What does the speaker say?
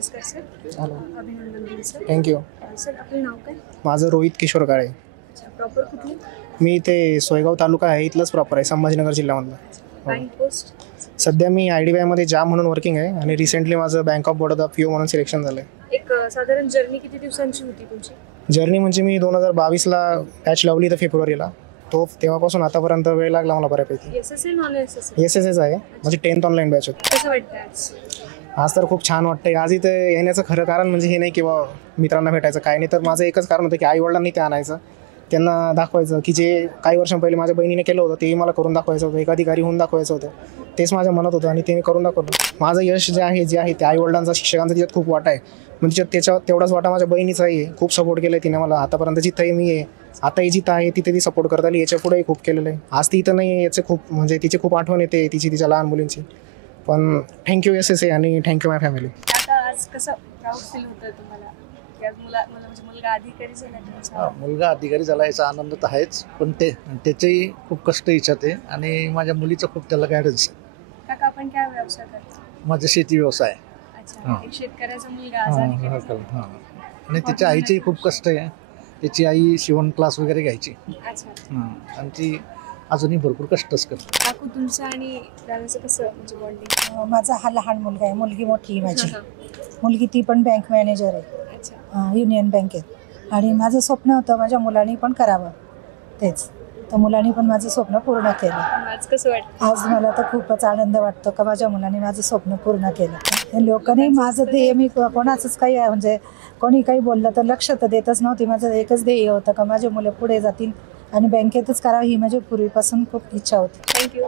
नमस्कार sir. Hello, अभिनंदन देईल सर. थँक्यू. सर आपलं नाव काय? माझं रोहित किशोर काळे. अच्छा, प्रॉपर कुठली? मी इथे सोयगाव तालुका आहे, इथलंच प्रॉपर आहे, संभाजीनगर जिल्ह्यामधलं. Bank post? सध्या मी IDBIमध्ये जाम म्हणून वर्किंग आहे आणि रिसेंटली माझं बँक ऑफ बडोदा PO म्हणून सिलेक्शन झालं आहे. एक साधारण जर्नी किती दिवसांची होती तुमची? जर्नी म्हणजे मी 2022ला पॅच लावली तर फेब्रुवारीला, तेव्हापासून आतापर्यंत वेळ लागला मला बऱ्यापैकी. SSA non SSA? SSAच आहे, म्हणजे 10th ऑनलाईन बॅच होती. कसं वाटतं आज? आज तर खूप छान वाटतंय. आज इथे येण्याचं खरं कारण म्हणजे हे नाही किंवा मित्रांना भेटायचं काय नाही, तर माझं एकच कारण होतं की आईवडिलांनी ते आणायचं, त्यांना दाखवायचं की जे काही वर्षां पहिले माझ्या बहिणीने केलं होतं तेही मला करून दाखवायचं होतं, एक अधिकारी होऊन दाखवायचं होतं. तेच माझ्या मनात होतं आणि ते मी करून दाखवलं. माझं यश जे आहे ते आईवडिलांचा, शिक्षकांचा त्याच्यात खूप वाटा आहे. म्हणजे तेवढाच वाटा माझ्या बहिणीचाही आहे. खूप सपोर्ट केलं आहे तिने मला आतापर्यंत. जिथंही मी आहे, आताही जिथं आहे तिथे ती सपोर्ट करत आली. याच्या पुढेही खूप केलेलं आहे. आज ती इथं नाही आहे, याचं खूप म्हणजे तिची खूप आठवण येते तिच्या लहान मुलींची. पण थँक्यू SSA आणि थँक्यू माय फॅमिली. आता आज कसं प्राऊड फील होतं तुम्हाला की आज म्हणजे मुलगा अधिकारी झाला तुमचा? मुलगा अधिकारी झाला याचा आनंद तर आहेच, पण त्याचेही खूप कष्ट याच्यात आहे आणि माझ्या मुलीचं खूप त्याला गायडन्स आहे. काका आपण काय व्यवसाय करतो? माझा शेती व्यवसाय आहे. अच्छा, एक शेतकऱ्याचा मुलगा आज अधिकारी झाला. आणि त्याच्या आईचेही खूप कष्ट आहे. त्याची आई शिवण क्लास वगैरे घ्यायची. अच्छा. आणि ती अजूनही भरपूर कष्टच करते. काकू तुमचं आणि दादाचं कसं म्हणजे बॉन्डिंग? माझा हा लहान मुलगा आहे, मुलगी मोठी आहे माझी. मुलगी ती पण बँक मॅनेजर आहे, युनियन बँकेत. आणि माझं स्वप्न होतं माझ्या मुलांनी पण करावं तेच, तर मुलांनी पण माझं स्वप्न पूर्ण केलं. आज कसं वाटतं? आज मला तर खूपच आनंद वाटतो का माझ्या मुलांनी माझं स्वप्न पूर्ण केलं. लोकांनी माझं ध्येय, मी कोणाचंच काही म्हणजे कोणी काही बोललं तर लक्ष तर देतच नव्हती. माझं एकच ध्येय होतं का माझे मुलं पुढे जातील आणि बँकेतच करावं, ही माझी पूर्वीपासून खूप इच्छा होती. थँक्यू.